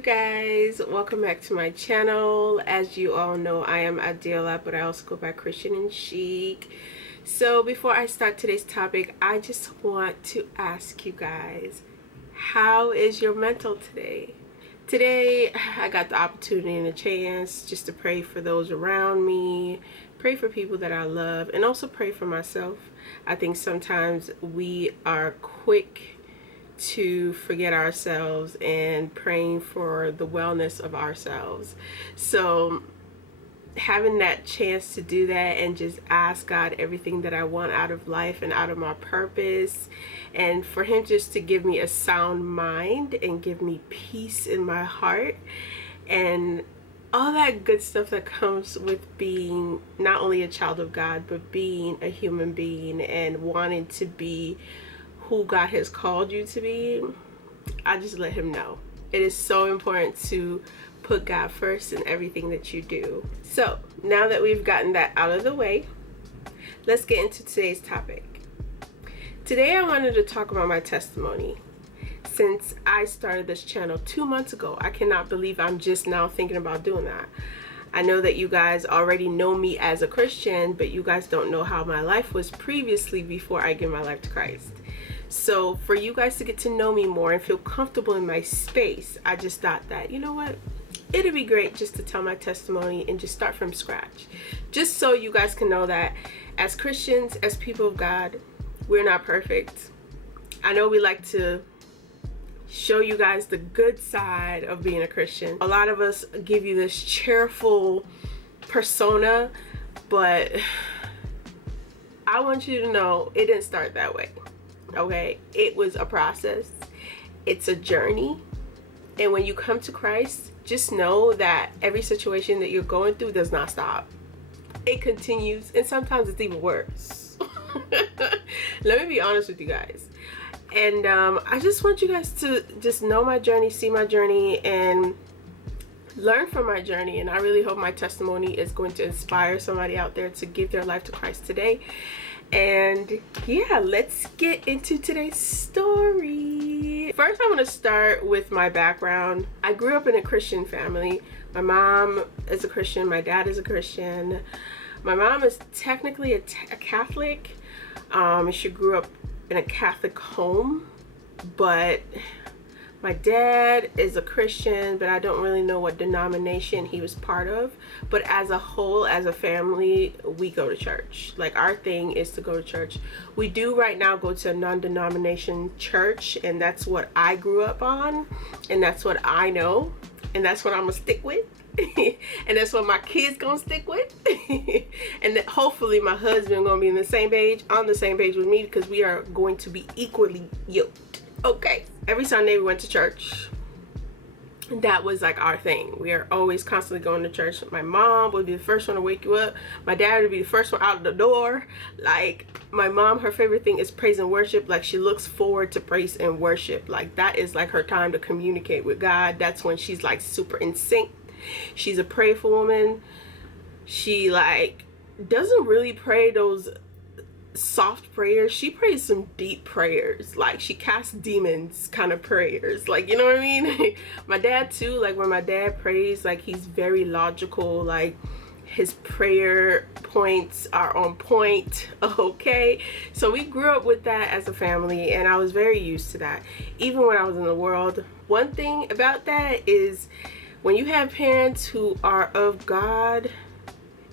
you guys, welcome back to my channel. As you all know, I am Adeola, but I also go by Christian and Chic. So before I start today's topic, I just want to ask you guys, how is your mental today? Today I got the opportunity and a chance just to pray for those around me, pray for people that I love, and also pray for myself. I think sometimes we are quick to forget ourselves and praying for the wellness of ourselves. So having that chance to do that and just ask God everything that I want out of life and out of my purpose, and for him just to give me a sound mind and give me peace in my heart and all that good stuff that comes with being not only a child of God, but being a human being and wanting to be who God has called you to be. I just let him know. It is so important to put God first in everything that you do. So now that we've gotten that out of the way, let's get into today's topic. Today I wanted to talk about my testimony. Since I started this channel 2 months ago, I cannot believe I'm just now thinking about doing that. I know that you guys already know me as a Christian, but you guys don't know how my life was previously before I gave my life to Christ. So for you guys to get to know me more and feel comfortable in my space, I just thought that, you know what, it'd be great just to tell my testimony and just start from scratch, just so you guys can know that as Christians, as people of God, we're not perfect. I know we like to show you guys the good side of being a Christian. A lot of us give you this cheerful persona, but I want you to know it didn't start that way. Okay, it was a process. It's a journey. And when you come to Christ, just know that every situation that you're going through does not stop. It continues, and sometimes it's even worse. Let me be honest with you guys. And I just want you guys to just know my journey, see my journey, and learn from my journey. And I really hope my testimony is going to inspire somebody out there to give their life to Christ today. And yeah, let's get into today's story. First, I'm going to start with my background. I grew up in a Christian family. My mom is a Christian. My dad is a Christian. My mom is technically a Catholic. She grew up in a Catholic home, but my dad is a Christian, but I don't really know what denomination he was part of. But as a whole, as a family, we go to church. Like, our thing is to go to church. We do right now go to a non-denomination church, and that's what I grew up on, and that's what I know, and that's what I'm gonna stick with. And that's what my kids gonna stick with. And that hopefully my husband gonna be on the same page with me, because we are going to be equally yoked. Okay, every Sunday we went to church. That was like our thing. We are always constantly going to church. My mom would be the first one to wake you up. My dad would be the first one out of the door. Like, my mom, her favorite thing is praise and worship. Like, she looks forward to praise and worship. Like, that is like her time to communicate with God. That's when she's like super in sync. She's a prayerful woman. She like doesn't really pray those soft prayers. She prays some deep prayers. Like, she casts demons kind of prayers. Like, you know what I mean? My dad too, like when my dad prays, like, he's very logical. Like, his prayer points are on point. Okay, so we grew up with that as a family, and I was very used to that even when I was in the world. One thing about that is, when you have parents who are of God,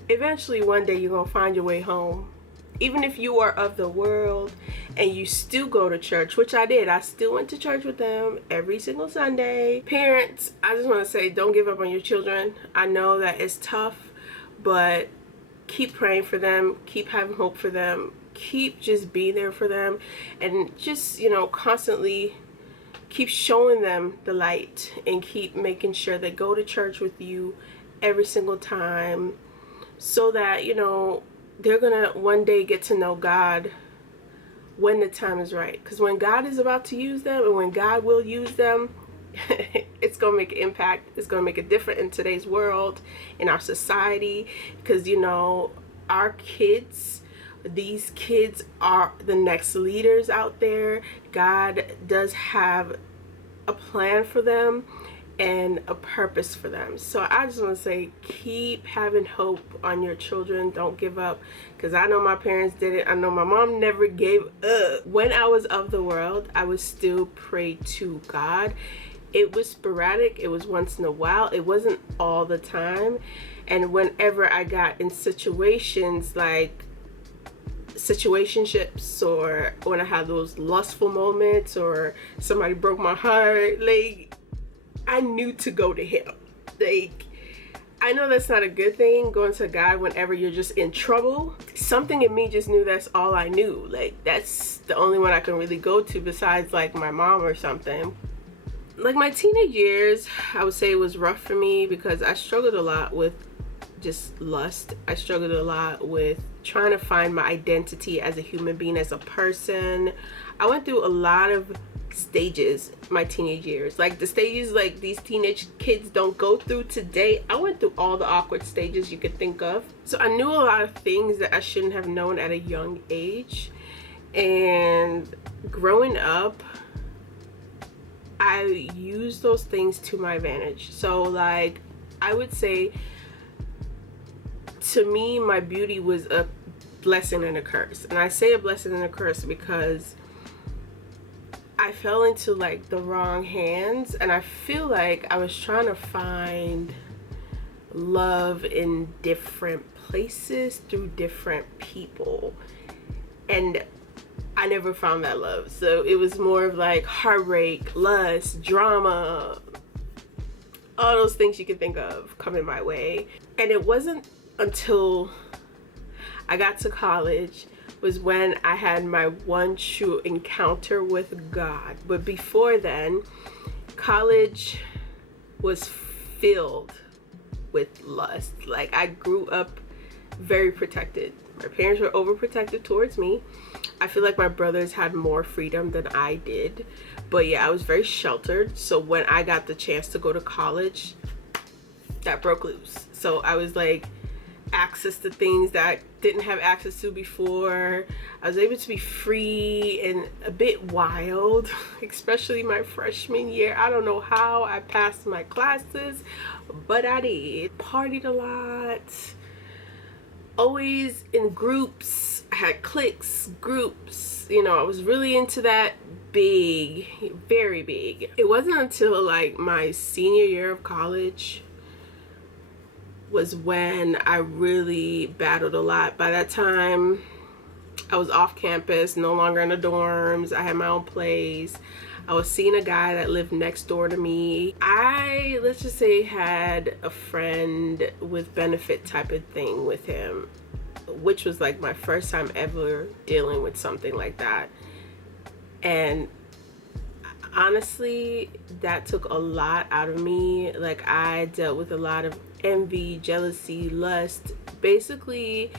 eventually one day you're gonna find your way home. Even if you are of the world and you still go to church, which I did. I still went to church with them every single Sunday. Parents, I just want to say, don't give up on your children. I know that it's tough, but keep praying for them. Keep having hope for them. Keep just being there for them. And just, you know, constantly keep showing them the light, and keep making sure they go to church with you every single time, so that, you know, they're gonna one day get to know God when the time is right. Because when God is about to use them, and when God will use them, it's gonna make an impact. It's gonna make a difference in today's world, in our society. Because, you know, our kids, these kids are the next leaders out there. God does have a plan for them, and a purpose for them. So I just want to say, keep having hope on your children. Don't give up, because I know my parents did it. I know my mom never gave up. When I was of the world, I would still pray to God. It was sporadic. It was once in a while. It wasn't all the time. And whenever I got in situations like situationships, or when I had those lustful moments, or somebody broke my heart, like, I knew to go to him. Like, I know that's not a good thing, going to God whenever you're just in trouble. Something in me just knew that's all I knew. Like, that's the only one I can really go to besides like my mom or something. Like, my teenage years, I would say it was rough for me because I struggled a lot with just lust. I struggled a lot with trying to find my identity as a human being, as a person. I went through a lot of stages my teenage years, like the stages like these teenage kids don't go through today. I went through all the awkward stages you could think of. So I knew a lot of things that I shouldn't have known at a young age, and growing up I used those things to my advantage. So like, I would say to me, my beauty was a blessing and a curse. And I say a blessing and a curse because I fell into like the wrong hands, and I feel like I was trying to find love in different places through different people, and I never found that love. So it was more of like heartbreak, lust, drama, all those things you could think of coming my way. And it wasn't until I got to college was when I had my one true encounter with God. But before then, college was filled with lust. Like, I grew up very protected. My parents were overprotective towards me. I feel like my brothers had more freedom than I did. But yeah, I was very sheltered. So when I got the chance to go to college, that broke loose. So I was like, access to things that I didn't have access to before. I was able to be free and a bit wild, especially my freshman year. I don't know how I passed my classes, but I did. Partied a lot, always in groups. I had cliques, groups, you know. I was really into that big, very big. It wasn't until like my senior year of college was when I really battled a lot. By that time, I was off campus, no longer in the dorms. I had my own place. I was seeing a guy that lived next door to me. I, let's just say, had a friend with benefit type of thing with him, which was like my first time ever dealing with something like that. And honestly, that took a lot out of me. Like, I dealt with a lot of envy, jealousy, lust, basically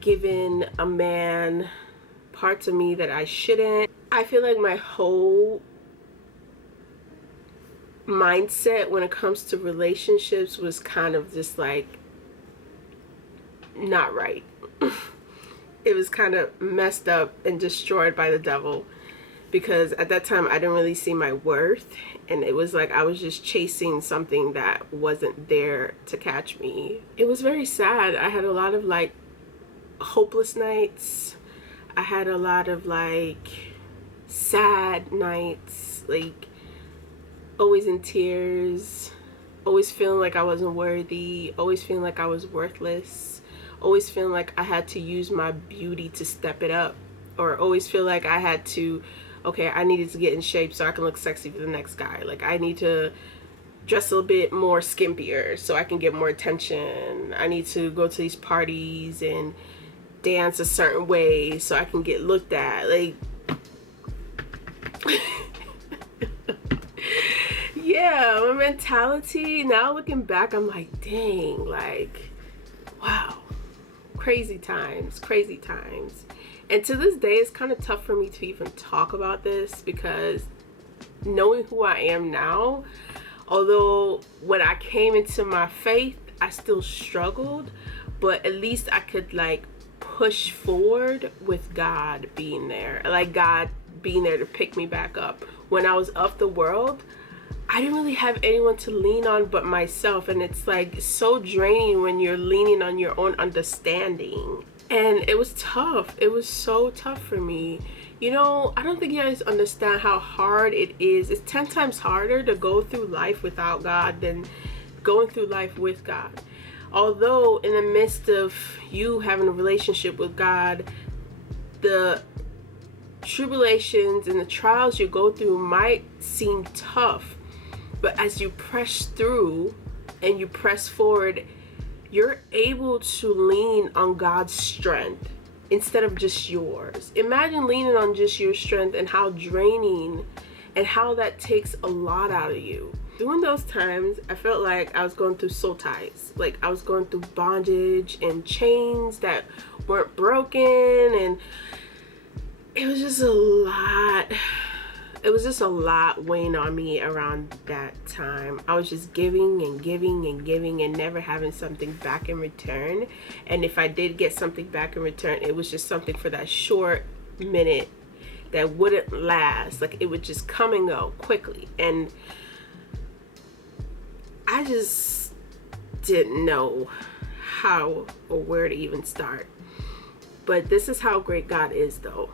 giving a man parts of me that I shouldn't. I feel like my whole mindset when it comes to relationships was kind of just like not right. It was kind of messed up and destroyed by the devil, because at that time I didn't really see my worth, and it was like I was just chasing something that wasn't there to catch me. It was very sad. I had a lot of like hopeless nights. I had a lot of like sad nights, like always in tears, always feeling like I wasn't worthy, always feeling like I was worthless, always feeling like I had to use my beauty to step it up, or always feel like I had to, okay, I needed to get in shape so I can look sexy for the next guy. Like, I need to dress a little bit more skimpier so I can get more attention. I need to go to these parties and dance a certain way so I can get looked at. Like, yeah, my mentality, now looking back, I'm like, dang, like, wow, crazy times, crazy times. And to this day, it's kind of tough for me to even talk about this, because knowing who I am now, although when I came into my faith, I still struggled, but at least I could like push forward with God being there, like God being there to pick me back up. When I was of the world, I didn't really have anyone to lean on but myself, and it's like so draining when you're leaning on your own understanding. And it was tough. It was so tough for me. You know, I don't think you guys understand how hard it is. It's 10 times harder to go through life without God than going through life with God. Although in the midst of you having a relationship with God, the tribulations and the trials you go through might seem tough, but as you press through and you press forward, you're able to lean on God's strength instead of just yours. Imagine leaning on just your strength and how draining and how that takes a lot out of you. During those times, I felt like I was going through soul ties. Like I was going through bondage and chains that weren't broken, and it was just a lot. It was just a lot weighing on me around that time. I was just giving and giving and giving and never having something back in return. And if I did get something back in return, it was just something for that short minute that wouldn't last. Like it would just come and go quickly. And I just didn't know how or where to even start. But this is how great God is, though.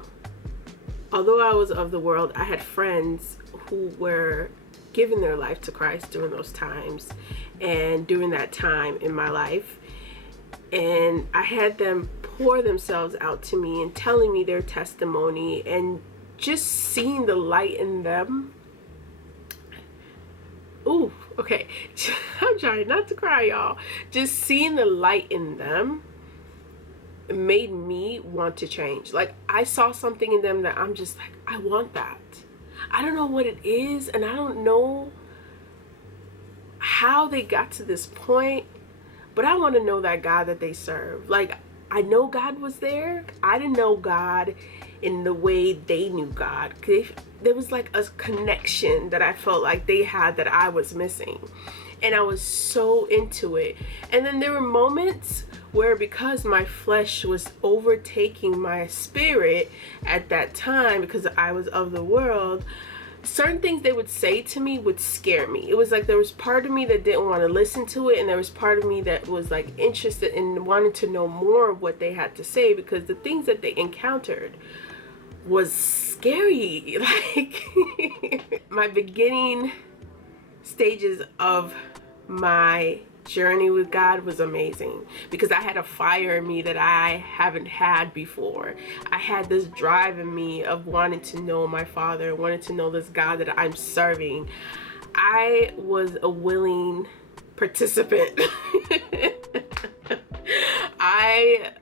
Although I was of the world, I had friends who were giving their life to Christ during those times and during that time in my life. And I had them pour themselves out to me and telling me their testimony, and just seeing the light in them. Ooh, okay. I'm trying not to cry, y'all. Just seeing the light in them made me want to change. Like I saw something in them that I'm just like, I want that. I don't know what it is, and I don't know how they got to this point, but I want to know that God that they serve. Like I know God was there. I didn't know God in the way they knew God. There was like a connection that I felt like they had that I was missing, and I was so into it. And then there were moments where, because my flesh was overtaking my spirit at that time, because I was of the world, certain things they would say to me would scare me. It was like there was part of me that didn't want to listen to it, and there was part of me that was like interested in wanting to know more of what they had to say, because the things that they encountered was scary. Like my beginning stages of my journey with God was amazing, because I had a fire in me that I haven't had before. I had this drive in me of wanting to know my Father, wanting to know this God that I'm serving. I was a willing participant. I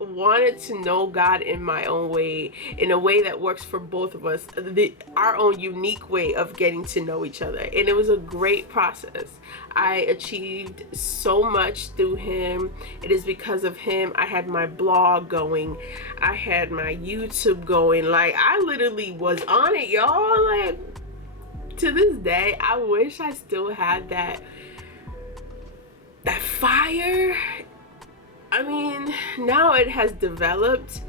wanted to know God in my own way, in a way that works for both of us, our own unique way of getting to know each other. And it was a great process. I achieved so much through him. It is because of him I had my blog going, I had my YouTube going. Like I literally was on it, y'all. Like to this day, I wish I still had that fire. I mean, now it has developed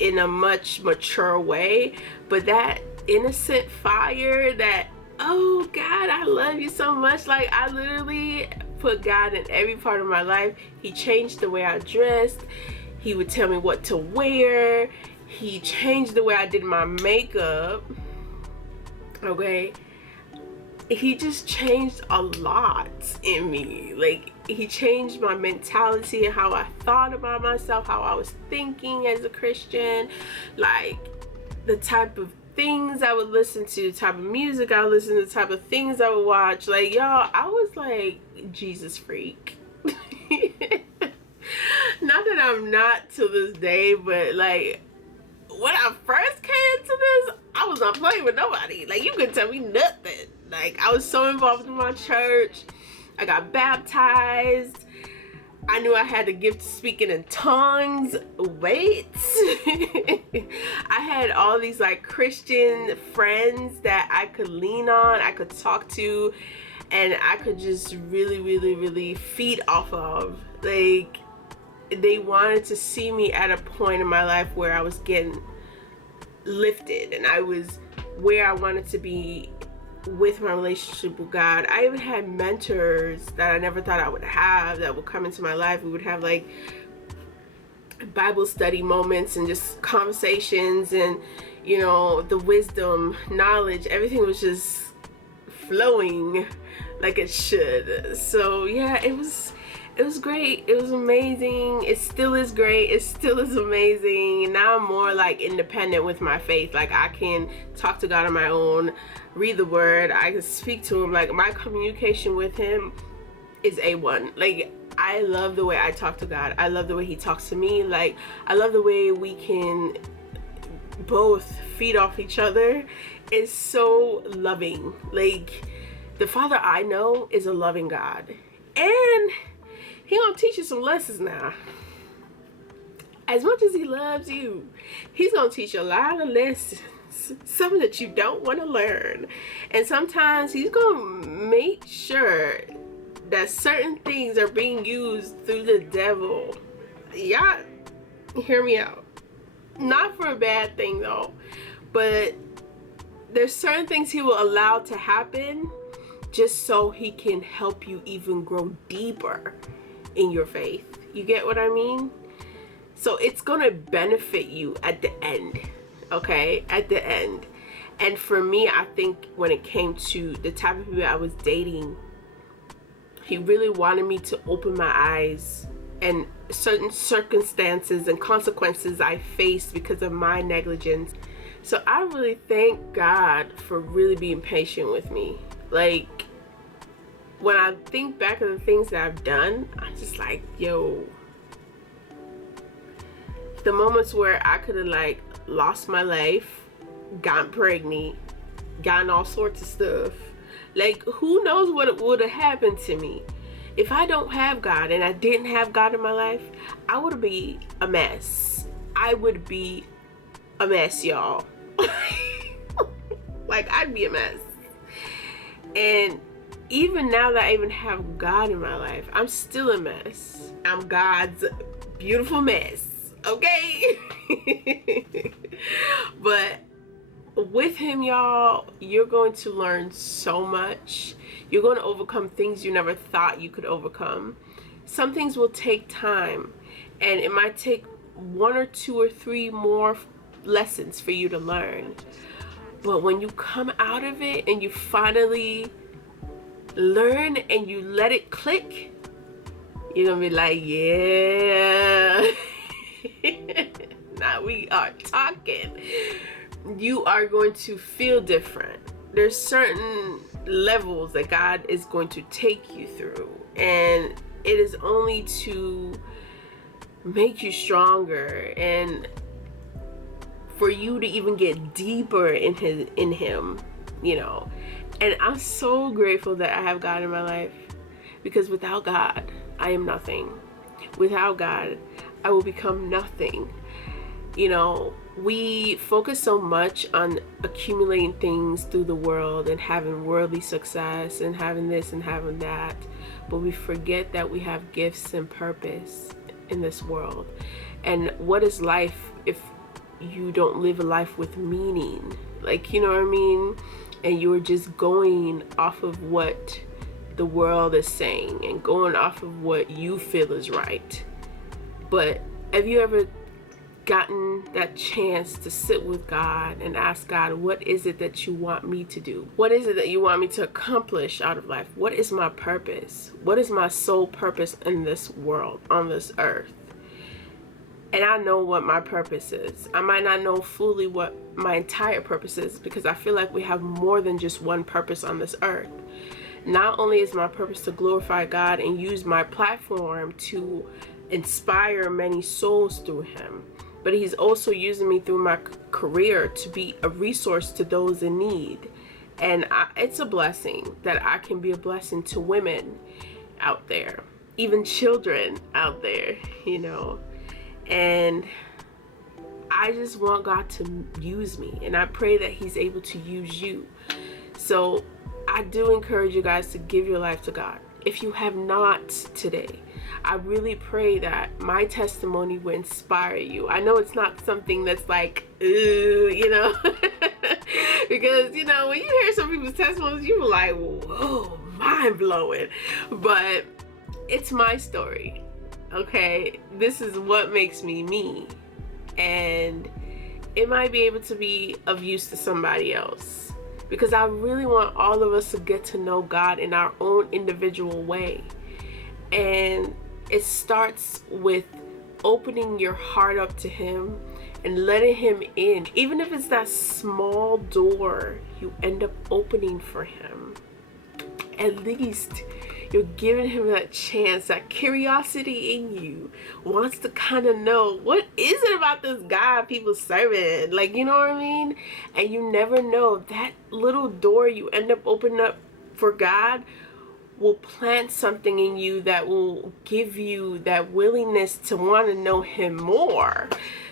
in a much mature way, but that innocent fire, that, oh God, I love you so much. Like I literally put God in every part of my life. He changed the way I dressed. He would tell me what to wear. He changed the way I did my makeup. Okay. He just changed a lot in me. Like he changed my mentality and how I thought about myself, how I was thinking as a Christian, like the type of things I would listen to, the type of music I would listen to, the type of things I would watch. Like y'all, I was like Jesus freak. Not that I'm not to this day, but like when I first came to this, I was not playing with nobody. Like you couldn't tell me nothing. Like I was so involved in my church. I got baptized. I knew I had the gift of speaking in tongues. Wait. I had all these like Christian friends that I could lean on, I could talk to, and I could just really feed off of. Like they wanted to see me at a point in my life where I was getting lifted and I was where I wanted to be with my relationship with God. I even had mentors that I never thought I would have that would come into my life. We would have like Bible study moments and just conversations, and you know, the wisdom, knowledge, everything was just flowing like it should. So yeah, it was great. It was amazing. It still is great. It still is amazing. Now I'm more like independent with my faith. Like I can talk to God on my own, read the word, I can speak to him. Like my communication with him is A1. Like I love the way I talk to God. I love the way he talks to me. Like I love the way we can both feed off each other. It's so loving. Like the Father I know is a loving God, and he gonna teach you some lessons now. As much as he loves you, he's gonna teach you a lot of lessons, some that you don't want to learn. And sometimes he's gonna make sure that certain things are being used through the devil. Y'all hear me out. Not for a bad thing though, but there's certain things he will allow to happen just so he can help you even grow deeper in your faith. You get what I mean? So it's gonna benefit you at the end, okay? At the end. And for me, I think when it came to the type of people I was dating, he really wanted me to open my eyes and certain circumstances and consequences I faced because of my negligence. So I really thank God for really being patient with me. Like, when I think back of the things that I've done, I'm just like, yo. The moments where I could have like lost my life, gotten pregnant, gotten all sorts of stuff. Like, who knows what would have happened to me? If I don't have God and I didn't have God in my life, I would be a mess. I would be a mess, y'all. Like, I'd be a mess. And even now that I even have God in my life, I'm still a mess. I'm God's beautiful mess, okay? But with him, y'all, you're going to learn so much. You're going to overcome things you never thought you could overcome. Some things will take time, and it might take 1 or 2 or 3 more lessons for you to learn. But when you come out of it and you finally learn and you let it click, you're gonna be like, yeah. Now we are talking. You are going to feel different. There's certain levels that God is going to take you through, and it is only to make you stronger and for you to even get deeper in him, you know. And I'm so grateful that I have God in my life, because without God, I am nothing. Without God, I will become nothing. You know, we focus so much on accumulating things through the world and having worldly success and having this and having that, but we forget that we have gifts and purpose in this world. And what is life if you don't live a life with meaning? Like, you know what I mean? And you're just going off of what the world is saying and going off of what you feel is right. But have you ever gotten that chance to sit with God and ask God, what is it that you want me to do? What is it that you want me to accomplish out of life? What is my purpose? What is my sole purpose in this world, on this earth? And I know what my purpose is. I might not know fully what my entire purpose is, because I feel like we have more than just one purpose on this earth. Not only is my purpose to glorify God and use my platform to inspire many souls through him, but he's also using me through my career to be a resource to those in need. And it's a blessing that I can be a blessing to women out there, even children out there, you know. And I just want God to use me, and I pray that he's able to use you. So I do encourage you guys to give your life to God. If you have not today, I really pray that my testimony will inspire you. I know it's not something that's like, you know, Because, you know, when you hear some people's testimonies, you're like, whoa, mind blowing. But it's my story, okay? This is what makes me me. And it might be able to be of use to somebody else. Because I really want all of us to get to know God in our own individual way. And it starts with opening your heart up to Him and letting Him in. Even if it's that small door you end up opening for Him, at least you're giving Him that chance. That curiosity in you wants to kind of know, what is it about this God people serving? Like, you know what I mean? And you never know, that little door you end up opening up for God will plant something in you that will give you that willingness to want to know Him more.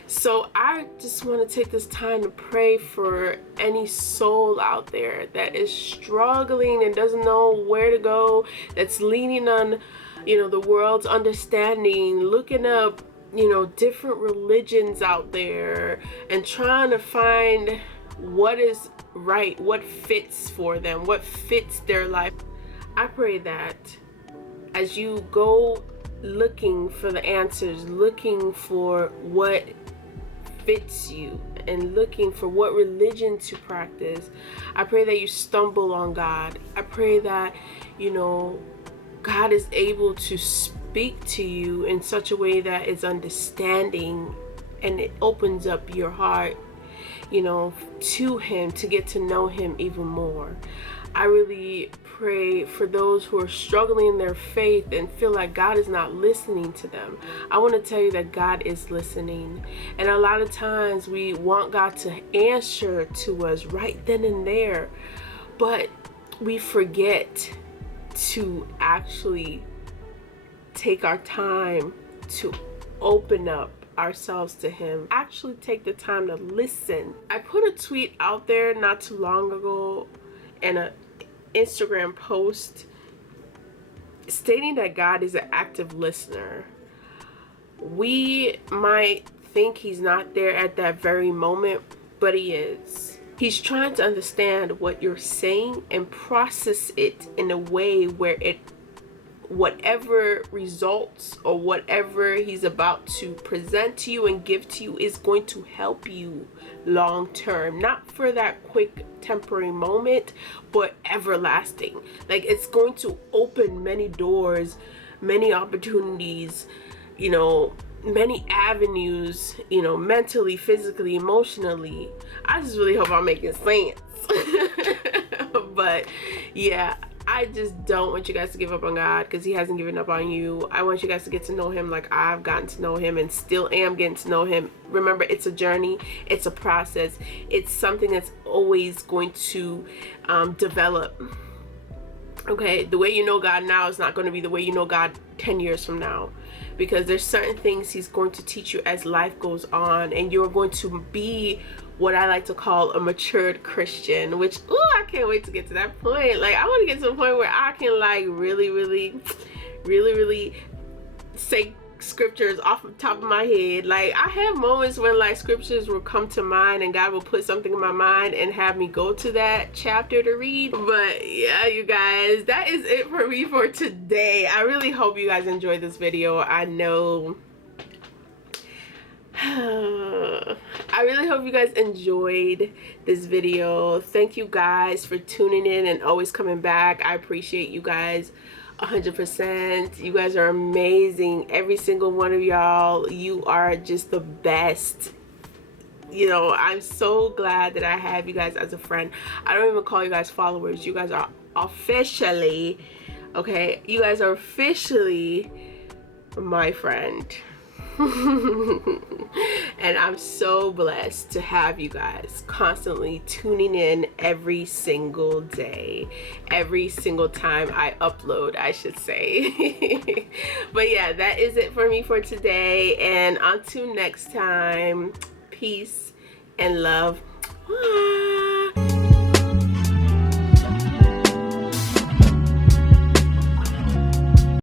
So I just want to take this time to pray for any soul out there that is struggling and doesn't know where to go, that's leaning on, you know, the world's understanding, looking up, you know, different religions out there and trying to find what is right, what fits for them, what fits their life. I pray that as you go looking for the answers, looking for what fits you and looking for what religion to practice, I pray that you stumble on God. I pray that, you know, God is able to speak to you in such a way that is understanding, and it opens up your heart, you know, to Him, to get to know Him even more. I really pray for those who are struggling in their faith and feel like God is not listening to them. I want to tell you that God is listening. And a lot of times we want God to answer to us right then and there, but we forget to actually take our time to open up ourselves to Him. Actually take the time to listen. I put a tweet out there not too long ago and an Instagram post stating that God is an active listener. We might think He's not there at that very moment, but He is. He's trying to understand what you're saying and process it in a way where whatever results or whatever He's about to present to you and give to you is going to help you long term, not for that quick temporary moment, but everlasting. Like, it's going to open many doors, many opportunities, you know, many avenues, you know, mentally, physically, emotionally. I just really hope I'm making sense. But yeah, I just don't want you guys to give up on God, because He hasn't given up on you. I want you guys to get to know Him like I've gotten to know Him and still am getting to know Him. Remember, it's a journey, it's a process, it's something that's always going to develop. Okay, the way you know God now is not going to be the way you know God 10 years from now, because there's certain things He's going to teach you as life goes on, and you're going to be what I like to call a matured Christian, which, oh, I can't wait to get to that point. Like, I want to get to a point where I can like really say scriptures off the top of my head. Like, I have moments when like scriptures will come to mind and God will put something in my mind and have me go to that chapter to read. But yeah, you guys, that is it for me for today. I really hope you guys enjoyed this video. I know I really hope you guys enjoyed this video. Thank you guys for tuning in and always coming back. I appreciate you guys 100%. You guys are amazing. Every single one of y'all, you are just the best. You know, I'm so glad that I have you guys as a friend. I don't even call you guys followers. You guys are officially, okay, you guys are officially my friend. And I'm so blessed to have you guys constantly tuning in every single day, every single time I upload, I should say. But yeah, that is it for me for today, and until next time, peace and love. Bye.